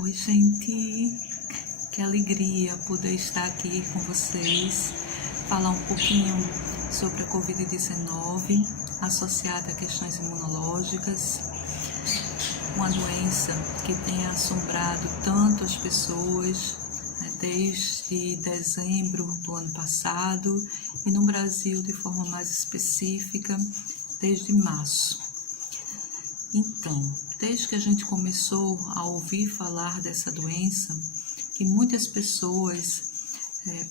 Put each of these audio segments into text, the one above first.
Oi, gente, que alegria poder estar aqui com vocês, falar um pouquinho sobre a Covid-19 associada a questões imunológicas, uma doença que tem assombrado tanto as pessoas, desde dezembro do ano passado e no Brasil de forma mais específica desde março. Então, desde que a gente começou a ouvir falar dessa doença, que muitas pessoas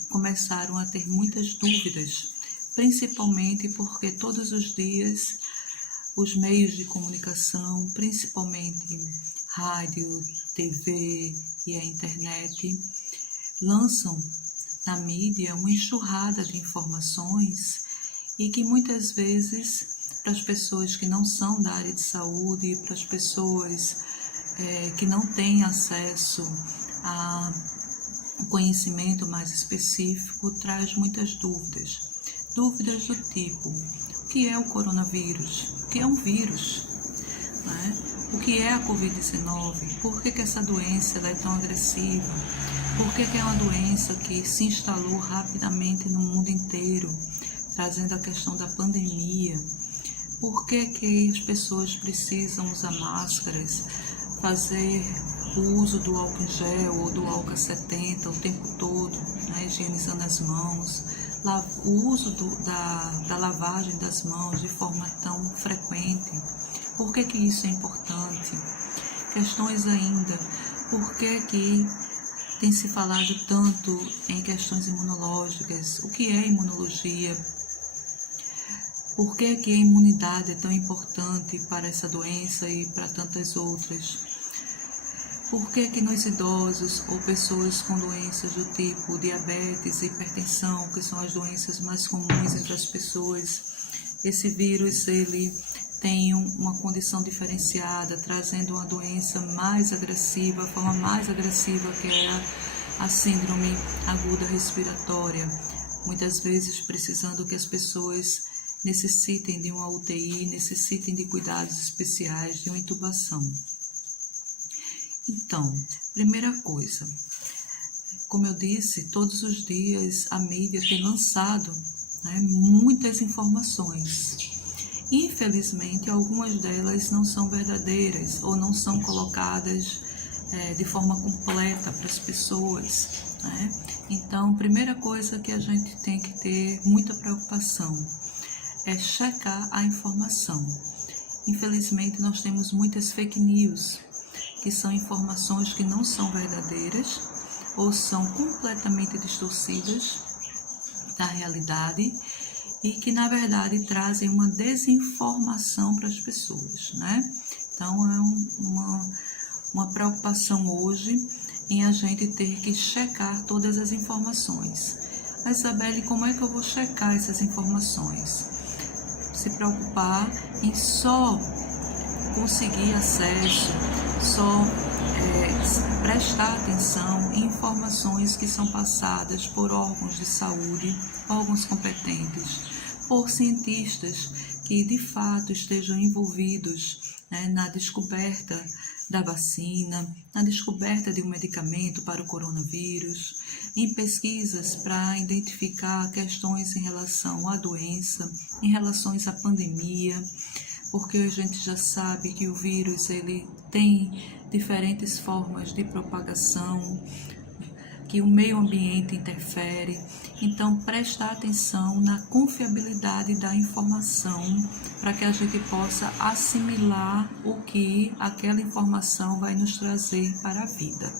começaram a ter muitas dúvidas, principalmente porque todos os dias os meios de comunicação, principalmente rádio, TV e a internet, lançam na mídia uma enxurrada de informações e que muitas vezes, para as pessoas que não são da área de saúde, para as pessoas que não têm acesso a um conhecimento mais específico, traz muitas dúvidas. Dúvidas do tipo: o que é o coronavírus? O que é um vírus? O que é a Covid-19? Por que essa doença é tão agressiva? Por que é uma doença que se instalou rapidamente no mundo inteiro, trazendo a questão da pandemia? Por que as pessoas precisam usar máscaras, fazer o uso do álcool em gel ou do álcool 70 o tempo todo, higienizando as mãos, o uso da lavagem das mãos de forma tão frequente? Por que isso é importante? Questões ainda, por que tem se falado tanto em questões imunológicas? O que é imunologia? Por que a imunidade é tão importante para essa doença e para tantas outras? Por que nos idosos ou pessoas com doenças do tipo diabetes, hipertensão, que são as doenças mais comuns entre as pessoas, esse vírus ele tem uma condição diferenciada, trazendo uma doença mais agressiva, a forma mais agressiva, que é a síndrome aguda respiratória, muitas vezes precisando que as pessoas necessitem de uma UTI, necessitem de cuidados especiais, de uma intubação. Então, primeira coisa, como eu disse, todos os dias a mídia tem lançado muitas informações. Infelizmente, algumas delas não são verdadeiras ou não são colocadas de forma completa para as pessoas. Então, primeira coisa que a gente tem que ter muita preocupação é checar a informação. Infelizmente, nós temos muitas fake news, que são informações que não são verdadeiras ou são completamente distorcidas da realidade e que, na verdade, trazem uma desinformação para as pessoas, Então, é uma preocupação hoje em a gente ter que checar todas as informações. Mas, Isabelle, como é que eu vou checar essas informações? Se preocupar em só conseguir acesso, só prestar atenção em informações que são passadas por órgãos de saúde, órgãos competentes, por cientistas que de fato estejam envolvidos na descoberta da vacina, na descoberta de um medicamento para o coronavírus, em pesquisas para identificar questões em relação à doença, em relação à pandemia, porque a gente já sabe que o vírus ele tem diferentes formas de propagação, que o meio ambiente interfere. Então, prestar atenção na confiabilidade da informação para que a gente possa assimilar o que aquela informação vai nos trazer para a vida.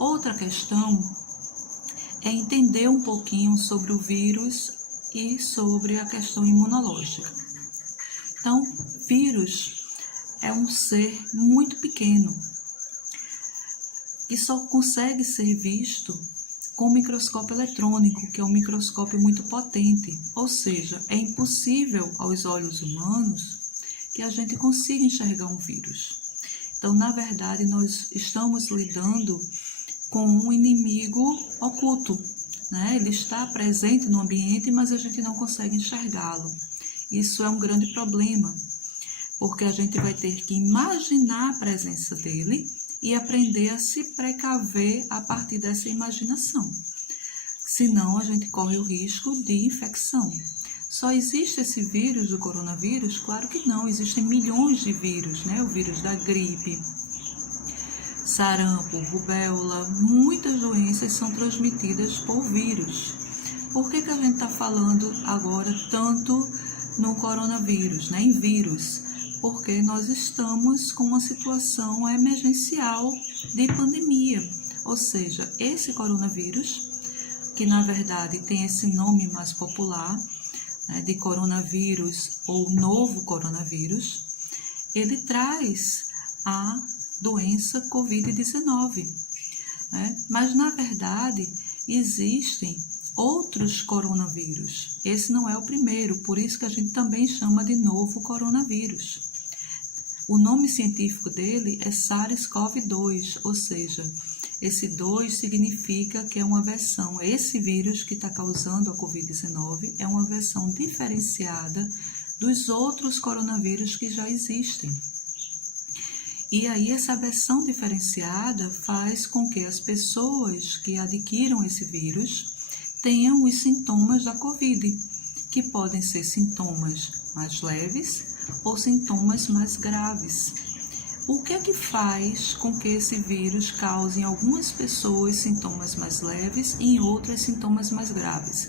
Outra questão é entender um pouquinho sobre o vírus e sobre a questão imunológica. Então, vírus é um ser muito pequeno e só consegue ser visto com microscópio eletrônico, que é um microscópio muito potente, ou seja, é impossível aos olhos humanos que a gente consiga enxergar um vírus. Então, na verdade, nós estamos lidando com um inimigo oculto, Ele está presente no ambiente, mas a gente não consegue enxergá-lo. Isso é um grande problema, porque a gente vai ter que imaginar a presença dele e aprender a se precaver a partir dessa imaginação. Senão, a gente corre o risco de infecção. Só existe esse vírus do coronavírus? Claro que não, existem milhões de vírus, né? O vírus da gripe, sarampo, rubéola, muitas doenças são transmitidas por vírus. Por que a gente está falando agora tanto no coronavírus, né? Em vírus? Porque nós estamos com uma situação emergencial de pandemia, ou seja, esse coronavírus, que na verdade tem esse nome mais popular, né, de coronavírus ou novo coronavírus, ele traz a doença Covid-19, né? Mas na verdade existem outros coronavírus. Esse não é o primeiro, por isso que a gente também chama de novo coronavírus. O nome científico dele é SARS-CoV-2, ou seja, esse 2 significa que é uma versão, esse vírus que está causando a Covid-19 é uma versão diferenciada dos outros coronavírus que já existem. E aí essa versão diferenciada faz com que as pessoas que adquiram esse vírus tenham os sintomas da Covid, que podem ser sintomas mais leves ou sintomas mais graves. O que é que faz com que esse vírus cause em algumas pessoas sintomas mais leves e em outras sintomas mais graves?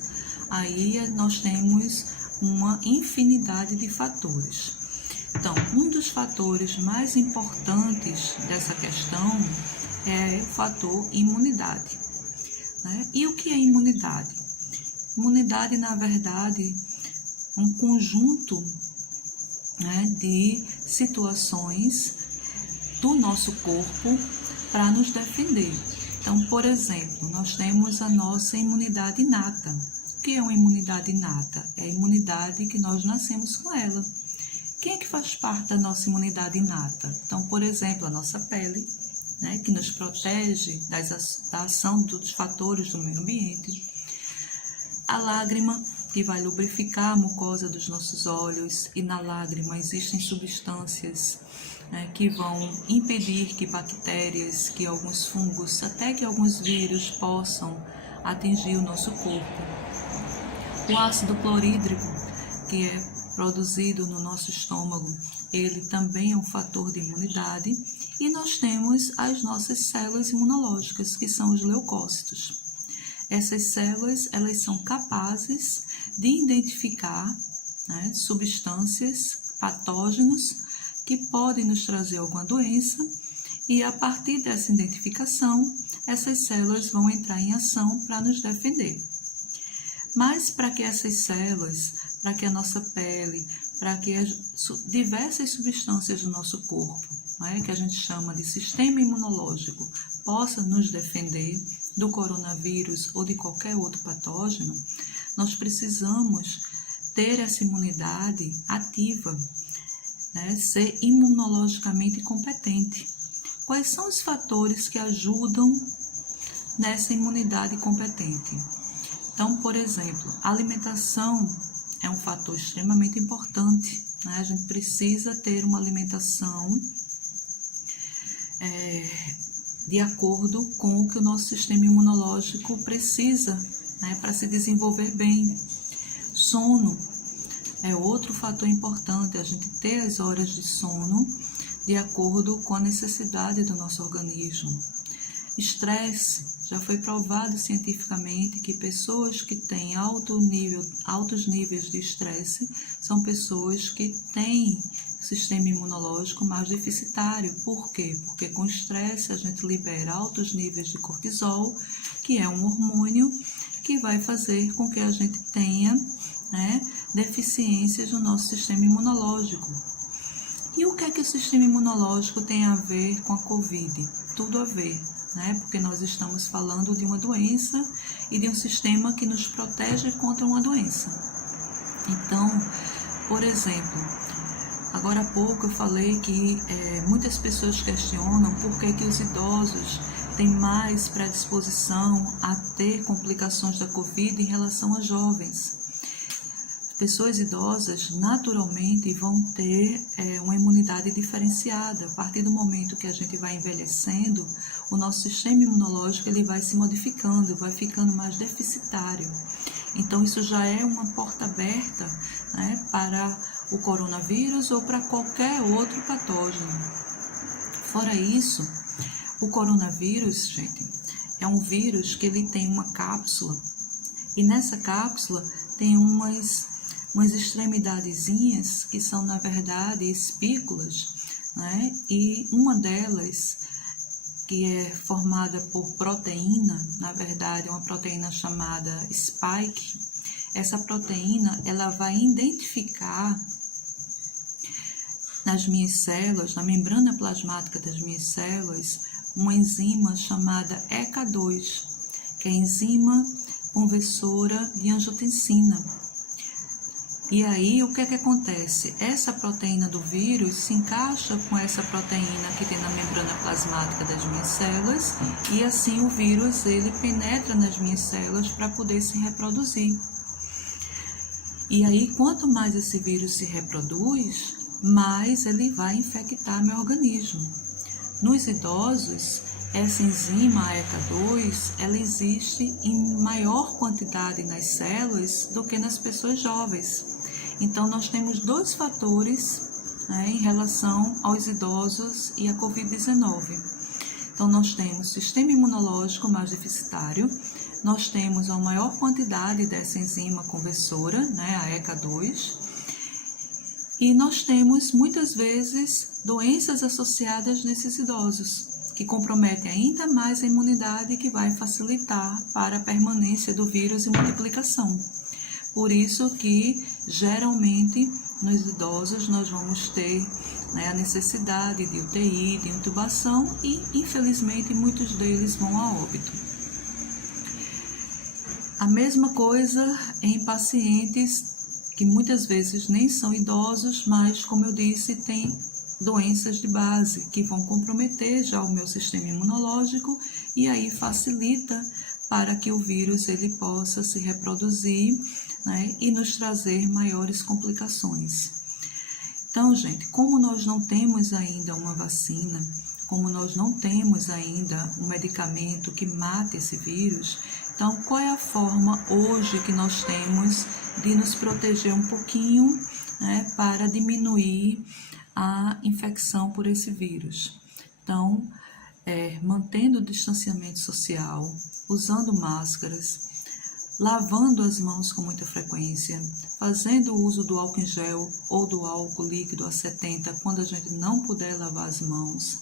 Aí nós temos uma infinidade de fatores. Então, um dos fatores mais importantes dessa questão é o fator imunidade, né? E o que é imunidade? Imunidade, na verdade, é um conjunto, né, de situações do nosso corpo para nos defender. Então, por exemplo, nós temos a nossa imunidade inata. O que é uma imunidade inata? É a imunidade que nós nascemos com ela. Quem é que faz parte da nossa imunidade inata? Então, por exemplo, a nossa pele, né, que nos protege da ação dos fatores do meio ambiente. A lágrima, que vai lubrificar a mucosa dos nossos olhos, e na lágrima existem substâncias, né, que vão impedir que bactérias, que alguns fungos, até que alguns vírus possam atingir o nosso corpo. O ácido clorídrico, que é produzido no nosso estômago, ele também é um fator de imunidade. E nós temos as nossas células imunológicas, que são os leucócitos. Essas células, elas são capazes de identificar, né, substâncias, patógenos, que podem nos trazer alguma doença, e a partir dessa identificação, essas células vão entrar em ação para nos defender. Mas para que essas células, para que a nossa pele, para que as diversas substâncias do nosso corpo, né, que a gente chama de sistema imunológico, possa nos defender do coronavírus ou de qualquer outro patógeno, nós precisamos ter essa imunidade ativa, né, ser imunologicamente competente. Quais são os fatores que ajudam nessa imunidade competente? Então, por exemplo, a alimentação é um fator extremamente importante, né? A gente precisa ter uma alimentação de acordo com o que o nosso sistema imunológico precisa, né, para se desenvolver bem. Sono é outro fator importante, a gente ter as horas de sono de acordo com a necessidade do nosso organismo. Estresse, já foi provado cientificamente que pessoas que têm altos níveis de estresse são pessoas que têm sistema imunológico mais deficitário. Por quê? Porque com estresse a gente libera altos níveis de cortisol, que é um hormônio que vai fazer com que a gente tenha, né, deficiências no nosso sistema imunológico. E o que é que o sistema imunológico tem a ver com a Covid? Tudo a ver, né? Porque nós estamos falando de uma doença e de um sistema que nos protege contra uma doença. Então, por exemplo, agora há pouco eu falei que muitas pessoas questionam por que os idosos têm mais predisposição a ter complicações da Covid em relação a jovens. pessoas idosas naturalmente vão ter uma imunidade diferenciada. A partir do momento que a gente vai envelhecendo, o nosso sistema imunológico ele vai se modificando, vai ficando mais deficitário. Então, isso já é uma porta aberta, né, para o coronavírus ou para qualquer outro patógeno. Fora isso, o coronavírus, gente, é um vírus que ele tem uma cápsula e nessa cápsula tem umas extremidadezinhas que são, na verdade, espículas, né? E uma delas, que é formada por proteína, na verdade, uma proteína chamada spike, essa proteína ela vai identificar nas minhas células, na membrana plasmática das minhas células, uma enzima chamada ECA2, que é a enzima conversora de angiotensina. E aí, o que é que acontece? Essa proteína do vírus se encaixa com essa proteína que tem na membrana plasmática das minhas células e assim o vírus ele penetra nas minhas células para poder se reproduzir. E aí, quanto mais esse vírus se reproduz, mais ele vai infectar meu organismo. Nos idosos, essa enzima ECA2, ela existe em maior quantidade nas células do que nas pessoas jovens. Então, nós temos dois fatores, né, em relação aos idosos e a Covid-19. Então, nós temos sistema imunológico mais deficitário, nós temos a maior quantidade dessa enzima conversora, né, a ECA2, e nós temos, muitas vezes, doenças associadas nesses idosos, que comprometem ainda mais a imunidade, que vai facilitar para a permanência do vírus e multiplicação. Por isso que, geralmente, nos idosos nós vamos ter, né, a necessidade de UTI, de intubação e, infelizmente, muitos deles vão a óbito. A mesma coisa em pacientes que muitas vezes nem são idosos, mas, como eu disse, têm doenças de base que vão comprometer já o meu sistema imunológico e aí facilita para que o vírus ele possa se reproduzir, né, e nos trazer maiores complicações. Então, gente, como nós não temos ainda uma vacina, como nós não temos ainda um medicamento que mate esse vírus, então qual é a forma hoje que nós temos de nos proteger um pouquinho, né, para diminuir a infecção por esse vírus? Então, mantendo o distanciamento social, usando máscaras, lavando as mãos com muita frequência, fazendo o uso do álcool em gel ou do álcool líquido a 70 quando a gente não puder lavar as mãos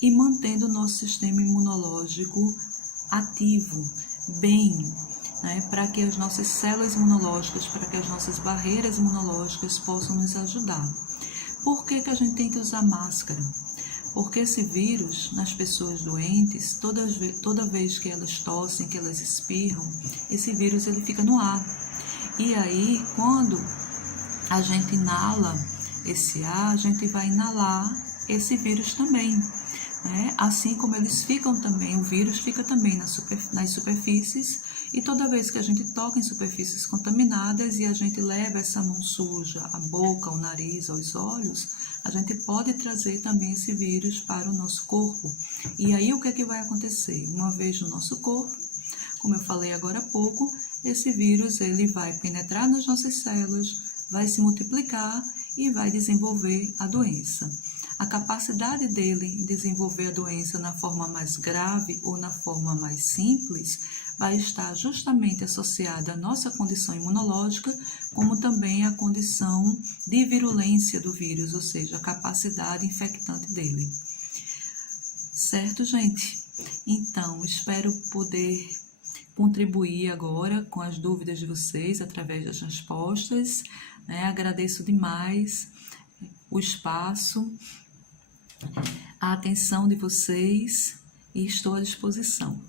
e mantendo o nosso sistema imunológico ativo, bem, né, para que as nossas células imunológicas, para que as nossas barreiras imunológicas possam nos ajudar. Por que que a gente tem que usar máscara? Porque esse vírus, nas pessoas doentes, toda vez que elas tossem, que elas espirram, esse vírus ele fica no ar. E aí, quando a gente inala esse ar, a gente vai inalar esse vírus também, né? Assim como eles ficam também, o vírus fica também nas superfícies, e toda vez que a gente toca em superfícies contaminadas e a gente leva essa mão suja à boca, ao nariz, aos olhos, a gente pode trazer também esse vírus para o nosso corpo. E aí o que é que vai acontecer? Uma vez no nosso corpo, como eu falei agora há pouco, esse vírus ele vai penetrar nas nossas células, vai se multiplicar e vai desenvolver a doença. A capacidade dele em desenvolver a doença na forma mais grave ou na forma mais simples vai estar justamente associada à nossa condição imunológica, como também à condição de virulência do vírus, ou seja, a capacidade infectante dele. Certo, gente? Então, espero poder contribuir agora com as dúvidas de vocês através das respostas, né? Agradeço demais o espaço, a atenção de vocês e estou à disposição.